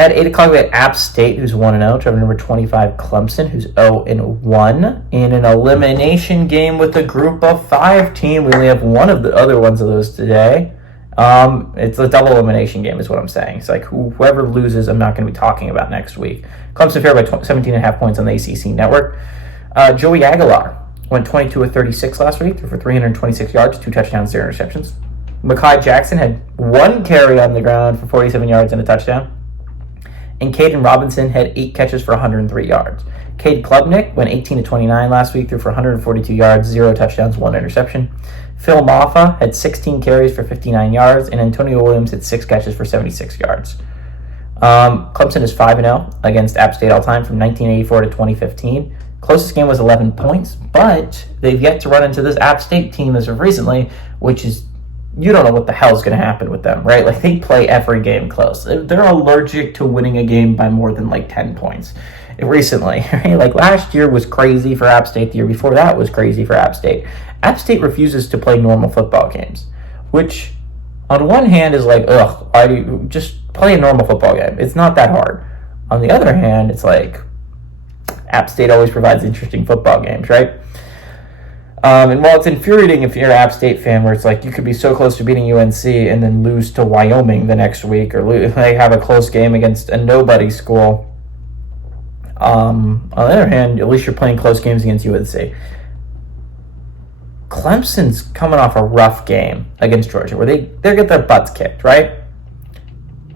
At 8 o'clock, we have App State, who's 1-0. Trevor number 25, Clemson, who's 0-1. In an elimination game with a group of 5 team, we only have one of the other ones of those today. It's a double elimination game is what I'm saying. It's like whoever loses, I'm not going to be talking about next week. Clemson favored by 17.5 points on the ACC network. Joey Aguilar went 22 of 36 last week, threw for 326 yards, 2 touchdowns, 0 interceptions. Mekhi Jackson had 1 carry on the ground for 47 yards and a touchdown. And Caden Robinson had 8 catches for 103 yards. Cade Klubnik went 18 of 29 last week, threw for 142 yards, 0 touchdowns, 1 interception. Phil Maffa had 16 carries for 59 yards, and Antonio Williams had 6 catches for 76 yards. Clemson is 5-0 against App State all-time from 1984 to 2015. Closest game was 11 points, but they've yet to run into this App State team as of recently, which is, you don't know what the hell is going to happen with them, right? Like, they play every game close. They're allergic to winning a game by more than, 10 points recently, right? Like, last year was crazy for App State. The year before that was crazy for App State. App State refuses to play normal football games, which, on one hand, is like, I just play a normal football game. It's not that hard. On the other hand, it's like, App State always provides interesting football games, right? And while it's infuriating if you're an App State fan, where it's like you could be so close to beating UNC and then lose to Wyoming the next week, or they have a close game against a nobody school. On the other hand, at least you're playing close games against UNC. Clemson's coming off a rough game against Georgia, where they get their butts kicked, right?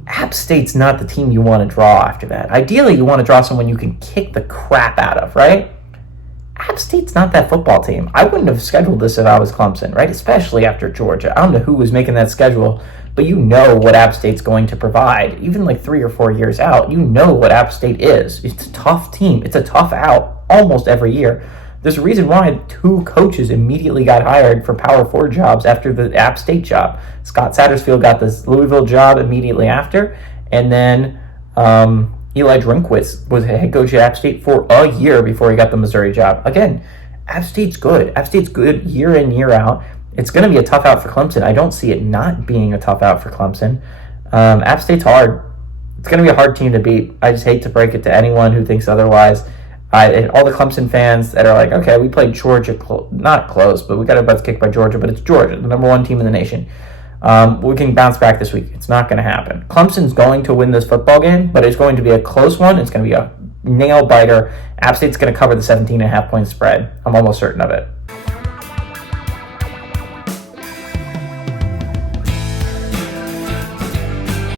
App State's not the team you want to draw after that. Ideally, you want to draw someone you can kick the crap out of, right? App State's not that football team. I wouldn't have scheduled this if I was Clemson, right? Especially after Georgia. I don't know who was making that schedule, but you know what App State's going to provide. Even 3 or 4 years out, you know what App State is. It's a tough team. It's a tough out almost every year. There's a reason why 2 coaches immediately got hired for Power 4 jobs after the App State job. Scott Satterfield got this Louisville job immediately after, and then Eli Drinkwitz was head coach at App State for a year before he got the Missouri job. Again, App State's good. App State's good year in, year out. It's going to be a tough out for Clemson. I don't see it not being a tough out for Clemson. App State's hard. It's going to be a hard team to beat. I just hate to break it to anyone who thinks otherwise. All the Clemson fans that are like, okay, we played Georgia, not close, but we got our butts kicked by Georgia, but it's Georgia, the number 1 team in the nation. We can bounce back this week. It's not going to happen. Clemson's going to win this football game, but it's going to be a close one. It's going to be a nail-biter. App State's going to cover the 17.5 point spread. I'm almost certain of it.